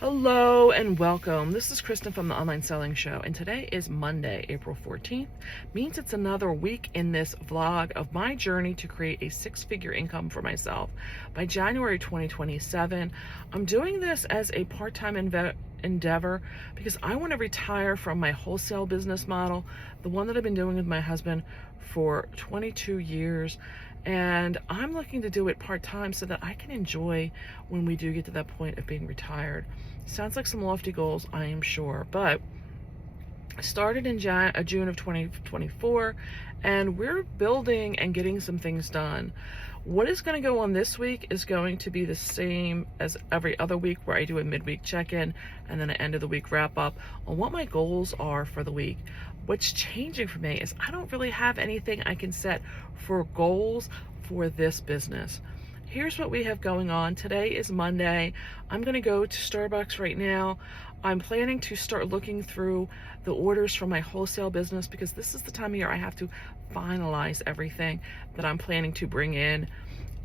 Hello and welcome. This is Kristen from the Online Selling Show, and today is Monday, April 14th. Means it's another week in this vlog of my journey to create a six-figure income for myself by January 2027. I'm doing this as a part-time endeavor because I want to retire from my wholesale business model, the one that I've been doing with my husband for 22 years. And I'm looking to do it part-time so that I can enjoy when we do get to that point of being retired. Sounds like some lofty goals, I am sure, but I started in June of 2024, and we're building and getting some things done. What is going to go on this week is going to be the same as every other week, where I do a midweek check-in and then an end of the week wrap up on what my goals are for the week. What's changing for me is I don't really have anything I can set for goals for this business. Here's what we have going on. Today is Monday. I'm going to go to Starbucks right now. I'm planning to start looking through the orders for my wholesale business because this is the time of year I have to finalize everything that I'm planning to bring in.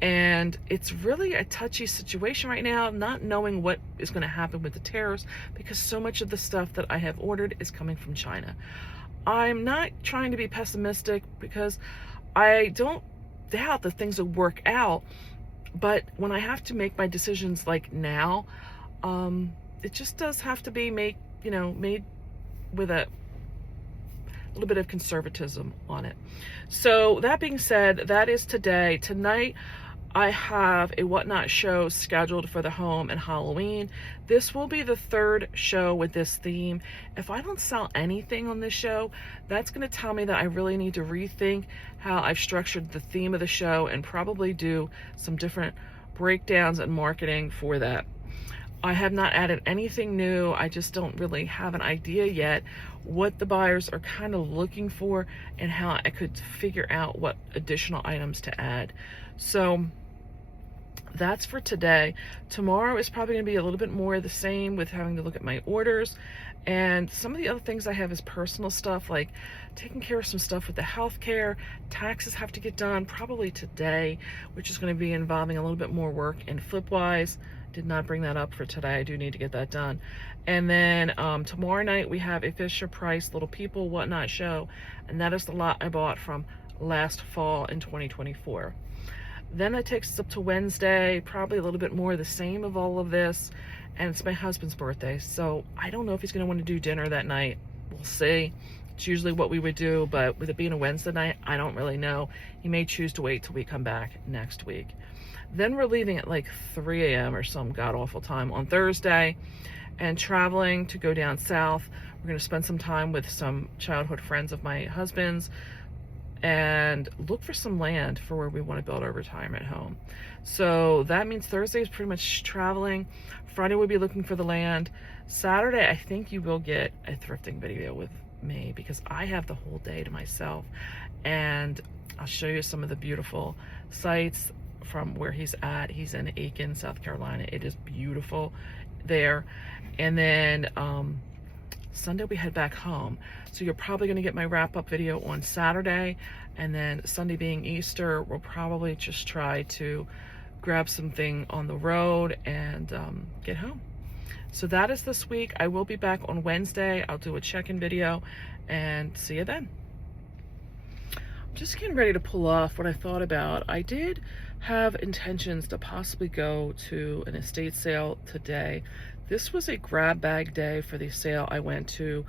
And it's really a touchy situation right now, not knowing what is going to happen with the tariffs because so much of the stuff that I have ordered is coming from China. I'm not trying to be pessimistic because I don't doubt that things will work out. But when I have to make my decisions like now, it just does have to be made with a little bit of conservatism on it. So that being said, that is today. Tonight, I have a Whatnot show scheduled for the home and Halloween. This will be the third show with this theme. If I don't sell anything on this show, that's going to tell me that I really need to rethink how I've structured the theme of the show and probably do some different breakdowns and marketing for that. I have not added anything new. I just don't really have an idea yet what the buyers are kind of looking for and how I could figure out what additional items to add. So that's for today. Tomorrow is probably going to be a little bit more of the same with having to look at my orders. And some of the other things I have is personal stuff, like taking care of some stuff with the healthcare. Taxes have to get done probably today, which is going to be involving a little bit more work in Flipwise. Did not bring that up for today. I do need to get that done. And then tomorrow night we have a Fisher-Price Little People Whatnot show, and that is the lot I bought from last fall in 2024. Then that takes us up to Wednesday, probably a little bit more of the same of all of this, and it's my husband's birthday, so I don't know if he's going to want to do dinner that night. We'll see. It's usually what we would do, but with it being a Wednesday night, I don't really know. He may choose to wait till we come back next week. Then we're leaving at like 3 a.m. or some god-awful time on Thursday and traveling to go down south. We're going to spend some time with some childhood friends of my husband's and look for some land for where we want to build our retirement home. So that means Thursday is pretty much traveling. Friday we'll be looking for the land. Saturday, I think you will get a thrifting video with me because I have the whole day to myself, and I'll show you some of the beautiful sites from where he's at. He's in Aiken, South Carolina. It is beautiful there. And then Sunday we head back home. So you're probably going to get my wrap-up video on Saturday, and then Sunday being Easter, we'll probably just try to grab something on the road and get home. So that is this week. I will be back on Wednesday. I'll do a check-in video and see you then. I'm just getting ready to pull off what I thought about. I did have intentions to possibly go to an estate sale today. This was a grab bag day for the sale I went to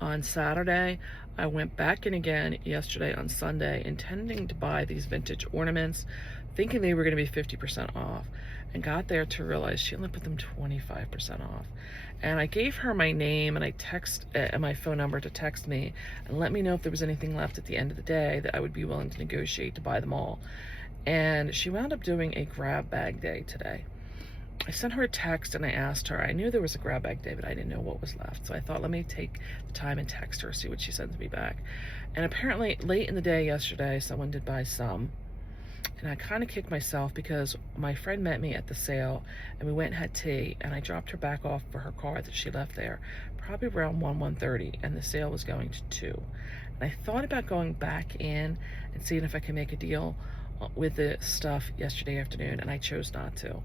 on Saturday. I went back in again yesterday on Sunday, intending to buy these vintage ornaments, thinking they were going to be 50% off, and got there to realize she only put them 25% off. And I gave her my name and my phone number to text me and let me know if there was anything left at the end of the day that I would be willing to negotiate to buy them all. And she wound up doing a grab bag day today. I sent her a text and I asked her, I knew there was a grab bag day, but I didn't know what was left. So I thought, let me take the time and text her, see what she sends me back. And apparently late in the day yesterday, someone did buy some. And I kind of kicked myself because my friend met me at the sale and we went and had tea, and I dropped her back off for her car that she left there, probably around 1:30, and the sale was going to 2. And I thought about going back in and seeing if I could make a deal with the stuff yesterday afternoon, and I chose not to.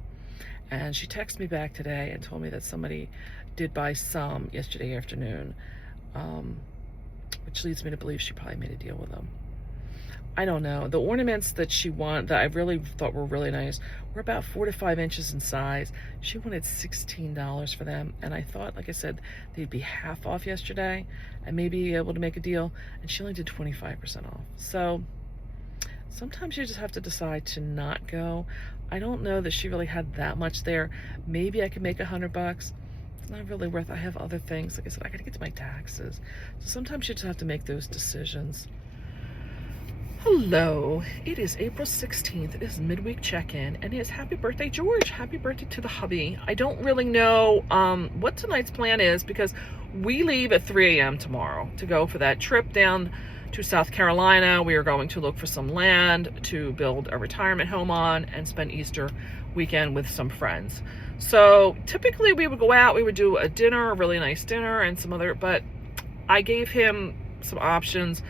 And she texted me back today and told me that somebody did buy some yesterday afternoon, which leads me to believe she probably made a deal with them. I don't know. The ornaments that she wanted, that I really thought were really nice, were about 4 to 5 inches in size. She wanted $16 for them, and I thought, like I said, they'd be half off yesterday and maybe be able to make a deal, and she only did 25% off. So sometimes you just have to decide to not go. I don't know that she really had that much there. Maybe I could make $100. It's not really worth it. I have other things. Like I said, I gotta get to my taxes. So sometimes you just have to make those decisions. Hello, it is April 16th. It is midweek check-in, and it is happy birthday, George. Happy birthday to the hubby. I don't really know what tonight's plan is, because we leave at 3 a.m. tomorrow to go for that trip down to South Carolina. We are going to look for some land to build a retirement home on and spend Easter weekend with some friends. So typically we would go out, we would do a dinner, a really nice dinner, and some other, but I gave him some options.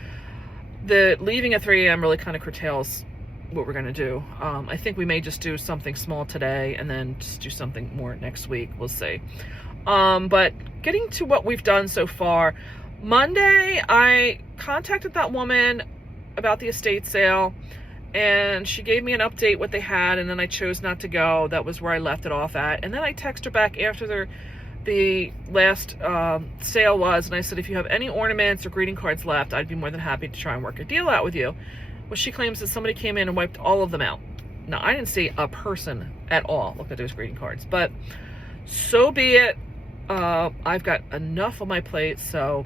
The leaving at 3 a.m. really kind of curtails what we're going to do. I think we may just do something small today and then just do something more next week. We'll see. But getting to what we've done so far, Monday, I contacted that woman about the estate sale, and she gave me an update what they had, and then I chose not to go. That was where I left it off at. And then I texted her back after the last sale was, and I said, if you have any ornaments or greeting cards left, I'd be more than happy to try and work a deal out with you. Well, she claims that somebody came in and wiped all of them out. Now, I didn't see a person at all look at those greeting cards, but so be it. I've got enough on my plate, so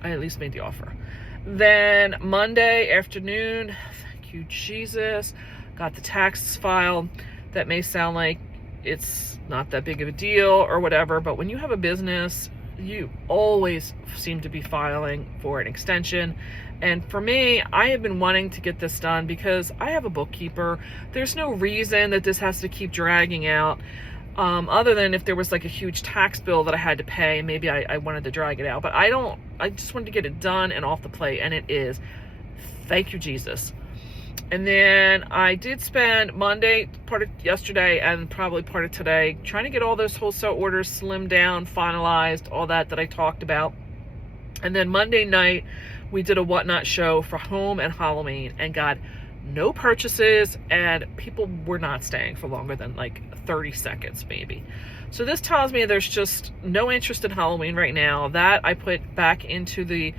I at least made the offer. Then Monday afternoon, thank you, Jesus, got the taxes filed. That may sound like it's not that big of a deal or whatever, but when you have a business, you always seem to be filing for an extension. And for me, I have been wanting to get this done because I have a bookkeeper. There's no reason that this has to keep dragging out, other than if there was like a huge tax bill that I had to pay, maybe I wanted to drag it out. But I just wanted to get it done and off the plate, and it is. Thank you, Jesus. And then I did spend Monday, part of yesterday, and probably part of today trying to get all those wholesale orders slimmed down, finalized, all that I talked about. And then Monday night, we did a whatnot show for home and Halloween and got no purchases, and people were not staying for longer than like 30 seconds maybe. So this tells me there's just no interest in Halloween right now. That I put back into the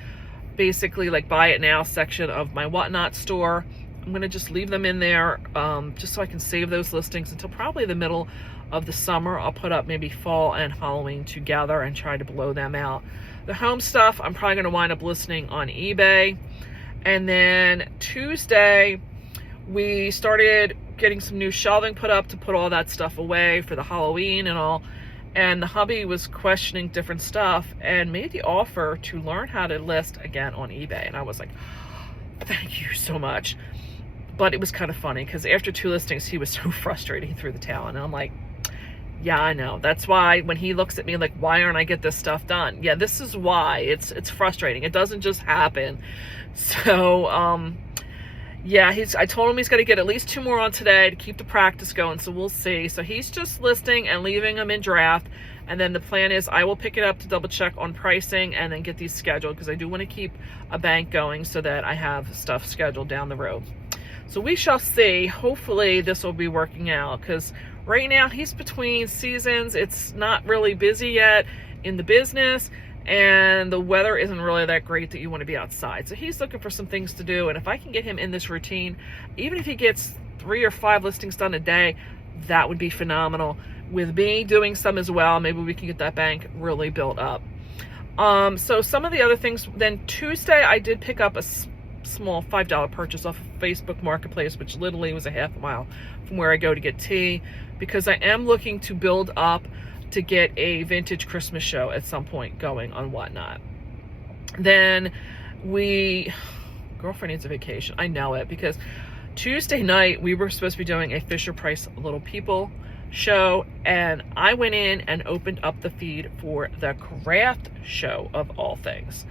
basically like buy it now section of my whatnot store. I'm going to just leave them in there just so I can save those listings until probably the middle of the summer. I'll put up maybe fall and Halloween together and try to blow them out. The home stuff, I'm probably going to wind up listing on eBay. And then Tuesday, we started getting some new shelving put up to put all that stuff away for the Halloween and all. And the hubby was questioning different stuff and made the offer to learn how to list again on eBay. And I was like, thank you so much. But it was kind of funny because after 2 listings, he was so frustrated, he threw the towel in. And I'm like, yeah, I know. That's why when he looks at me like, why aren't I get this stuff done? Yeah, this is why. It's frustrating. It doesn't just happen. So, yeah, I told him he's got to get at least 2 more on today to keep the practice going. So we'll see. So he's just listing and leaving them in draft. And then the plan is I will pick it up to double check on pricing and then get these scheduled, because I do want to keep a bank going so that I have stuff scheduled down the road. So we shall see. Hopefully this will be working out, because right now he's between seasons. It's not really busy yet in the business, and the weather isn't really that great that you want to be outside. So he's looking for some things to do, and if I can get him in this routine, even if he gets 3 or 5 listings done a day, that would be phenomenal. With me doing some as well, maybe we can get that bank really built up. So some of the other things, then Tuesday I did pick up a small $5 purchase off of Facebook Marketplace, which literally was a half a mile from where I go to get tea, because I am looking to build up to get a vintage Christmas show at some point going on Whatnot. Then girlfriend needs a vacation. I know it, because Tuesday night we were supposed to be doing a Fisher Price Little People show, and I went in and opened up the feed for the craft show of all things.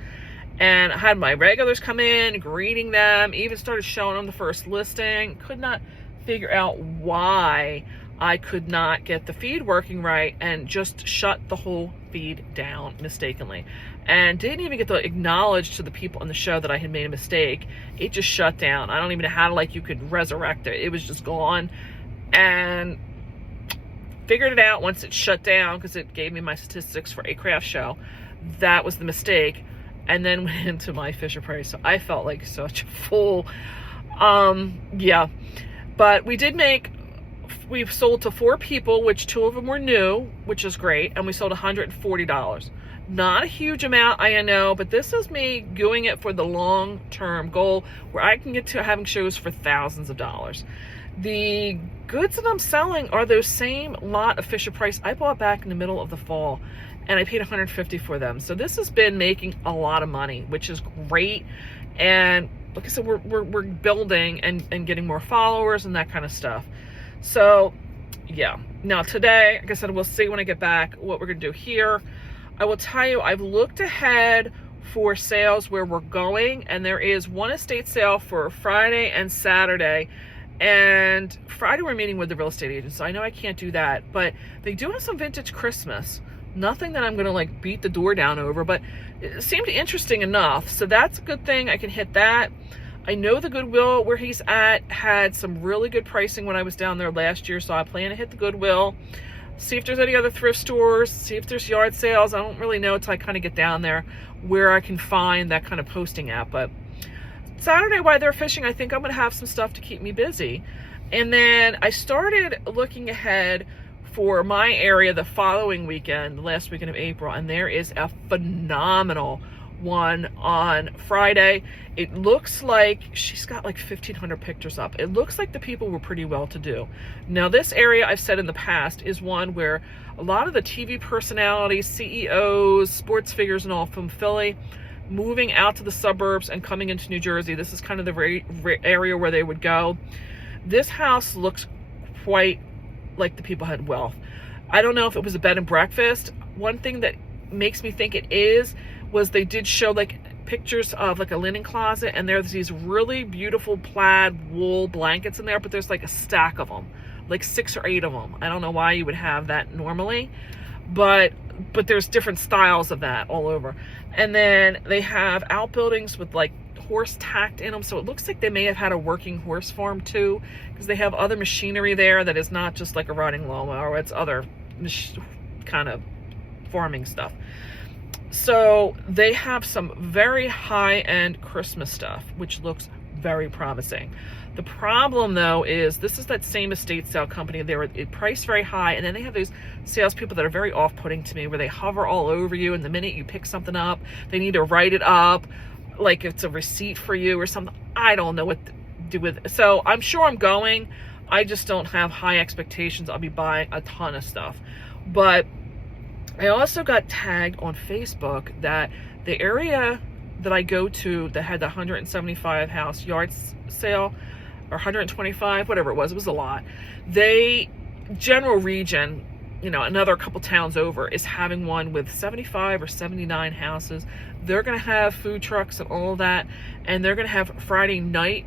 And I had my regulars come in, greeting them, even started showing them the first listing. Could not figure out why I could not get the feed working right and just shut the whole feed down mistakenly, and didn't even get to acknowledge to the people on the show that I had made a mistake. It just shut down. I don't even know how you could resurrect it. It was just gone, and figured it out once it shut down because it gave me my statistics for a craft show. That was the mistake, and then went into my Fisher Price. So I felt like such a fool. Yeah, but we've sold to 4 people, which 2 of them were new, which is great, and we sold $140. Not a huge amount, I know, but this is me doing it for the long-term goal where I can get to having shows for thousands of dollars. The goods that I'm selling are those same lot of Fisher Price I bought back in the middle of the fall, and I paid $150 for them. So this has been making a lot of money, which is great. And like I said, we're building and getting more followers and that kind of stuff. So yeah, now today, like I said, we'll see when I get back what we're gonna do here. I will tell you, I've looked ahead for sales where we're going, and there is one estate sale for Friday and Saturday. And Friday we're meeting with the real estate agent, so I know I can't do that, but they do have some vintage Christmas. Nothing that I'm gonna like beat the door down over, but it seemed interesting enough, so that's a good thing. I can hit that. I know the Goodwill where he's at had some really good pricing when I was down there last year, so I plan to hit the Goodwill, see if there's any other thrift stores, see if there's yard sales. I don't really know until I kind of get down there where I can find that kind of posting at. But Saturday while they're fishing, I think I'm gonna have some stuff to keep me busy. And then I started looking ahead for my area the following weekend, the last weekend of April, and there is a phenomenal one on Friday. It looks like she's got like 1,500 pictures up. It looks like the people were pretty well to do. Now this area, I've said in the past, is one where a lot of the TV personalities, CEOs, sports figures and all from Philly moving out to the suburbs and coming into New Jersey. This is kind of the area where they would go. This house looks quite like the people had wealth. I don't know if it was a bed and breakfast. One thing that makes me think it was they did show like pictures of like a linen closet, and there's these really beautiful plaid wool blankets in there, but there's like a stack of them, like 6 or 8 of them. I don't know why you would have that normally, but there's different styles of that all over. And then they have outbuildings with like horse tacked in them, so it looks like they may have had a working horse farm too, because they have other machinery there that is not just like a riding lawnmower, or it's other kind of farming stuff. So they have some very high-end Christmas stuff, which looks very promising. The problem though is this is that same estate sale company. They're priced very high, and then they have these salespeople that are very off-putting to me, where they hover all over you, and the minute you pick something up, they need to write it up like it's a receipt for you or something. I don't know what to do with it. So I'm sure I'm going. I just don't have high expectations. I'll be buying a ton of stuff. But I also got tagged on Facebook that the area that I go to that had the 175 house yard sale, or 125, whatever it was a lot. General region, you know, another couple towns over, is having one with 75 or 79 houses. They're going to have food trucks and all of that, and they're going to have Friday night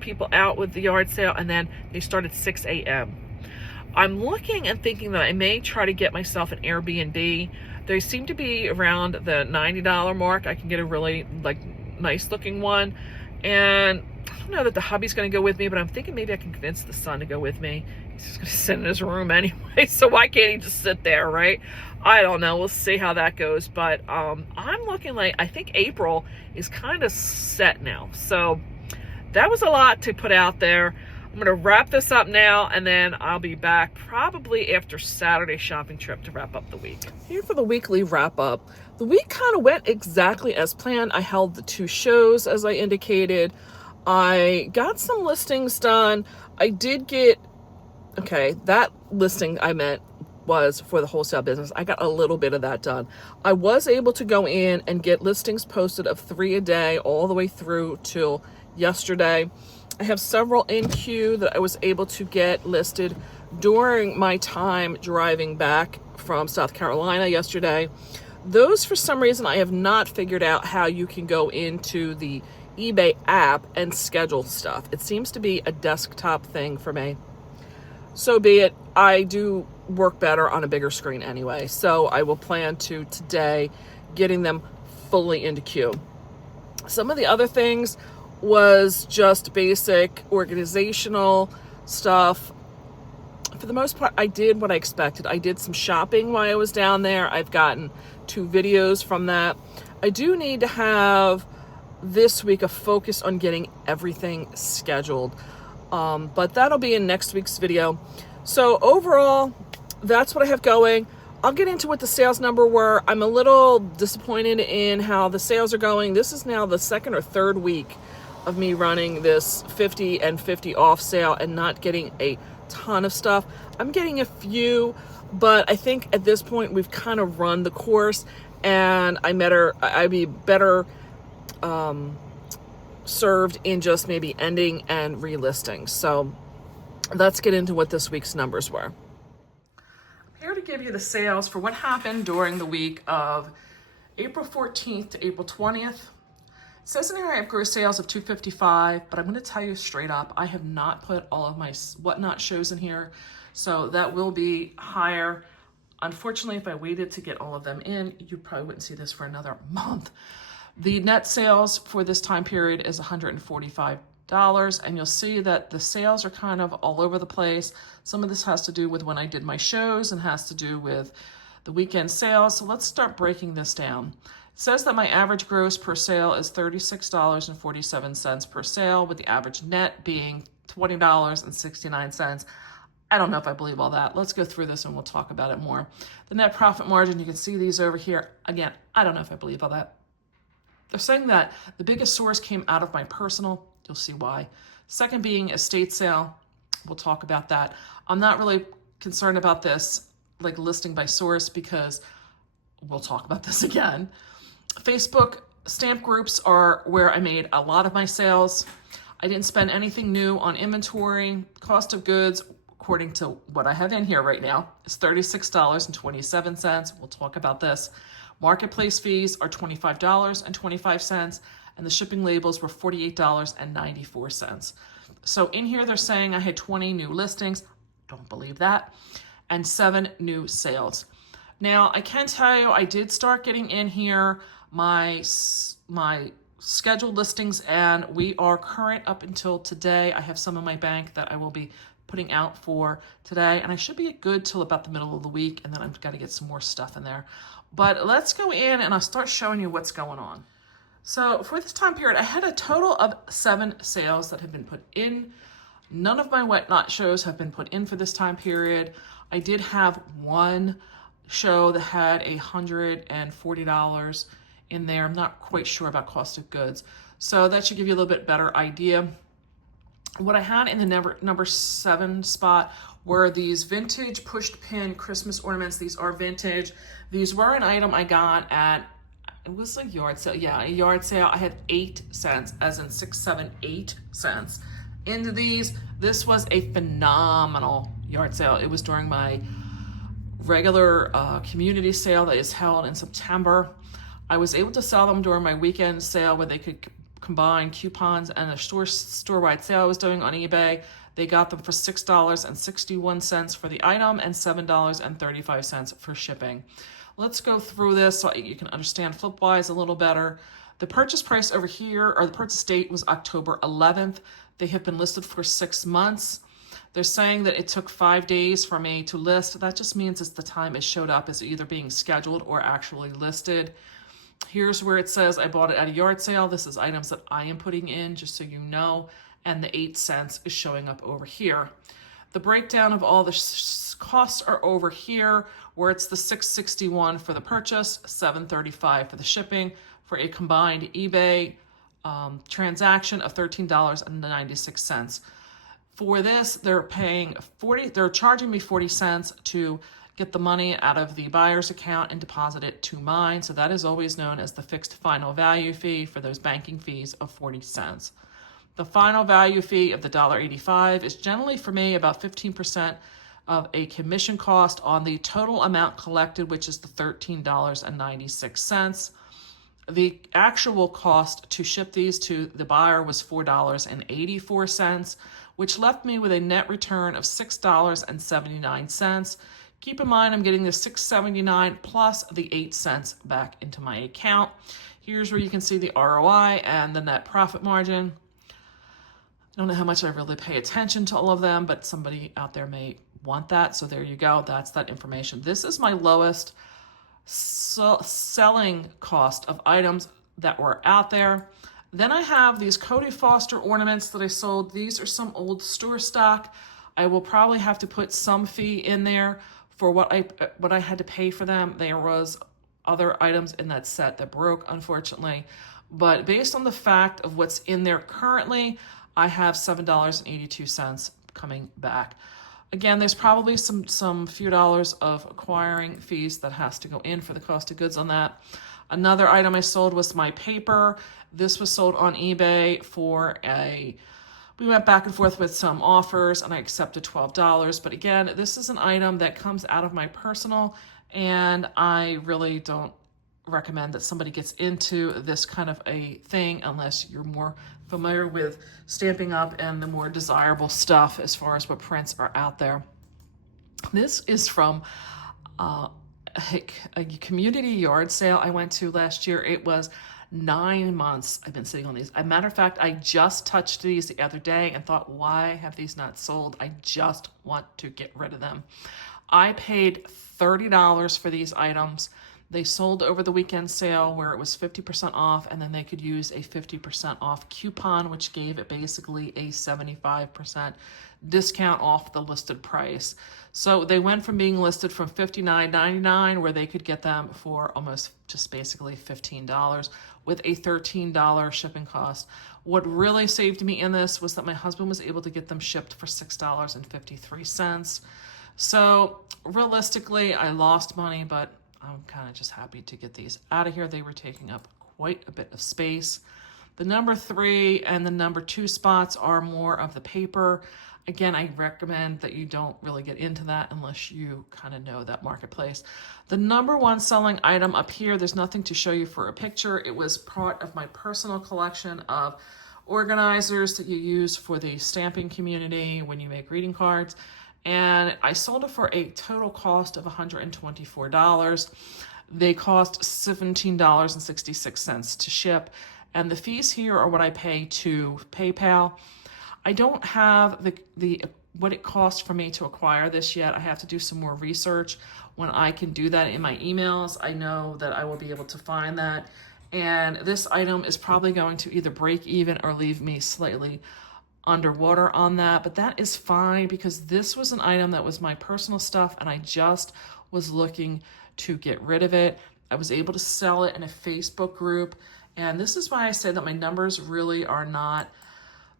people out with the yard sale, and then they start at 6 a.m. I'm looking and thinking that I may try to get myself an Airbnb. They seem to be around the $90 mark. I can get a really like nice looking one, and I don't know that the hubby's going to go with me, but I'm thinking maybe I can convince the son to go with me. He's just going to sit in his room anyway, so why can't he just sit there, right? I don't know. We'll see how that goes, but I'm looking like, I think April is kind of set now. So that was a lot to put out there. I'm going to wrap this up now, and then I'll be back probably after Saturday's shopping trip to wrap up the week. Here for the weekly wrap up. The week kind of went exactly as planned. I held the 2 shows as I indicated. I got some listings done. I did get, okay, that listing I meant was for the wholesale business. I got a little bit of that done. I was able to go in and get listings posted of 3 a day all the way through till yesterday. I have several in queue that I was able to get listed during my time driving back from South Carolina yesterday. Those, for some reason, I have not figured out how you can go into the eBay app and schedule stuff. It seems to be a desktop thing for me. so be it. I do work better on a bigger screen anyway, so I will plan to today getting them fully into queue. Some of the other things was just basic organizational stuff. For the most part, I did what I expected. I did some shopping while I was down there. I've gotten 2 videos from that. I do need to have this week a focus on getting everything scheduled. But that'll be in next week's video. So overall, that's what I have going. I'll get into what the sales number were. I'm a little disappointed in how the sales are going. This is now the 2nd or 3rd week of me running this 50 and 50 off sale and not getting a ton of stuff. I'm getting a few, but I think at this point we've kind of run the course, and I'd be better served in just maybe ending and relisting. So let's get into what this week's numbers were. I'm here to give you the sales for what happened during the week of April 14th to April 20th. It says in here I have gross sales of $255, but I'm going to tell you straight up, I have not put all of my whatnot shows in here, so that will be higher. Unfortunately, if I waited to get all of them in, you probably wouldn't see this for another month. The net sales for this time period is $145, and you'll see that the sales are kind of all over the place. Some of this has to do with when I did my shows and has to do with the weekend sales. So let's start breaking this down. It says that my average gross per sale is $36.47 per sale, with the average net being $20.69. I don't know if I believe all that. Let's go through this and we'll talk about it more. The net profit margin, you can see these over here. Again, I don't know if I believe all that. They're saying that the biggest source came out of my personal. You'll see why. Second being estate sale. We'll talk about that. I'm not really concerned about this, like listing by source, because we'll talk about this again. Facebook stamp groups are where I made a lot of my sales. I didn't spend anything new on inventory. Cost of goods, according to what I have in here right now, is $36.27. We'll talk about this. Marketplace fees are $25.25, and the shipping labels were $48.94. So in here they're saying I had 20 new listings. Don't believe that. And 7 new sales. Now, I can tell you I did start getting in here my scheduled listings, and we are current up until today. I have some in my bank that I will be putting out for today, and I should be good till about the middle of the week, and then I've got to get some more stuff in there. But let's go in and I'll start showing you what's going on. So for this time period, I had a total of 7 sales that have been put in. None of my whatnot shows have been put in for this time period. I did have one show that had $140 in there. I'm not quite sure about cost of goods. So that should give you a little bit better idea. What I had in the number 7 spot were these vintage pushed pin Christmas ornaments. These are vintage. These were an item I got at, it was a yard sale. Yeah, a yard sale. I had 8 cents, as in 6, 7, 8 cents into these. This was a phenomenal yard sale. It was during my regular community sale that is held in September. I was able to sell them during my weekend sale where they could combine coupons and a store-wide sale I was doing on eBay. They got them for $6.61 for the item and $7.35 for shipping. Let's go through this so you can understand flip-wise a little better. The purchase price over here, or the purchase date, was October 11th. They have been listed for 6 months. They're saying that it took 5 days for me to list. That just means it's the time it showed up as either being scheduled or actually listed. Here's where it says I bought it at a yard sale. This is items that I am putting in, just so you know, and the 8 cents is showing up over here. The breakdown of all the costs are over here, where it's the $6.61 for the purchase, $7.35 for the shipping, for a combined eBay transaction of $13.96. For this, they're charging me 40 cents to get the money out of the buyer's account and deposit it to mine. So that is always known as the fixed final value fee for those banking fees of 40 cents. The final value fee of the $1.85 is generally for me about 15% of a commission cost on the total amount collected, which is the $13.96. The actual cost to ship these to the buyer was $4.84, which left me with a net return of $6.79. Keep in mind, I'm getting the $6.79 plus the 8 cents back into my account. Here's where you can see the ROI and the net profit margin. I don't know how much I really pay attention to all of them, but somebody out there may want that. So there you go. That's that information. This is my lowest selling cost of items that were out there. Then I have these Cody Foster ornaments that I sold. These are some old store stock. I will probably have to put some fee in there for what I had to pay for them. There was other items in that set that broke, unfortunately. But based on the fact of what's in there currently, I have $7.82 coming back. Again, there's probably some few dollars of acquiring fees that has to go in for the cost of goods on that. Another item I sold was my paper. This was sold on eBay for we went back and forth with some offers and I accepted $12. But again, this is an item that comes out of my personal, and I really don't recommend that somebody gets into this kind of a thing unless you're more familiar with Stampin' Up! And the more desirable stuff as far as what prints are out there. This is from a community yard sale I went to last year. It was 9 months I've been sitting on these. As a matter of fact, I just touched these the other day and thought, why have these not sold? I just want to get rid of them. I paid $30 for these items. They sold over the weekend sale where it was 50% off, and then they could use a 50% off coupon, which gave it basically a 75% discount off the listed price. So they went from being listed from $59.99, where they could get them for almost just basically $15 with a $13 shipping cost. What really saved me in this was that my husband was able to get them shipped for $6.53. So realistically, I lost money, but I'm kind of just happy to get these out of here. They were taking up quite a bit of space. The number 3 and the number 2 spots are more of the paper. Again, I recommend that you don't really get into that unless you kind of know that marketplace. The number 1 selling item up here, there's nothing to show you for a picture. It was part of my personal collection of organizers that you use for the stamping community when you make greeting cards. And I sold it for a total cost of $124. They cost $17.66 to ship. And the fees here are what I pay to PayPal. I don't have the what it costs for me to acquire this yet. I have to do some more research. When I can do that in my emails, I know that I will be able to find that. And this item is probably going to either break even or leave me slightly underwater on that, but that is fine because this was an item that was my personal stuff and I just was looking to get rid of it. I was able to sell it in a Facebook group, and this is why I say that my numbers really are not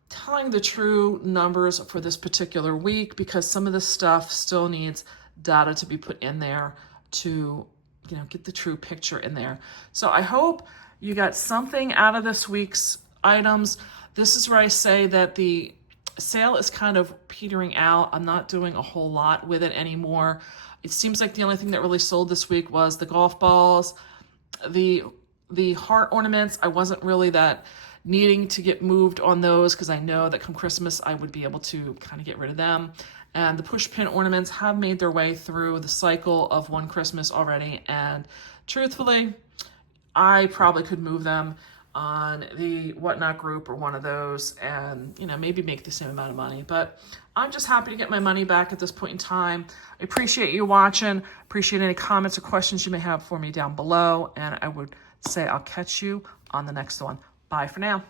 telling the true numbers for this particular week, because some of this stuff still needs data to be put in there to, get the true picture in there. So I hope you got something out of this week's items. This is where I say that the sale is kind of petering out. I'm not doing a whole lot with it anymore. It seems like the only thing that really sold this week was the golf balls, the heart ornaments. I wasn't really that needing to get moved on those because I know that come Christmas I would be able to kind of get rid of them. And the push pin ornaments have made their way through the cycle of one Christmas already. And truthfully, I probably could move them on the Whatnot group or one of those and, maybe make the same amount of money. But I'm just happy to get my money back at this point in time. I appreciate you watching. Appreciate any comments or questions you may have for me down below. And I would say I'll catch you on the next one. Bye for now.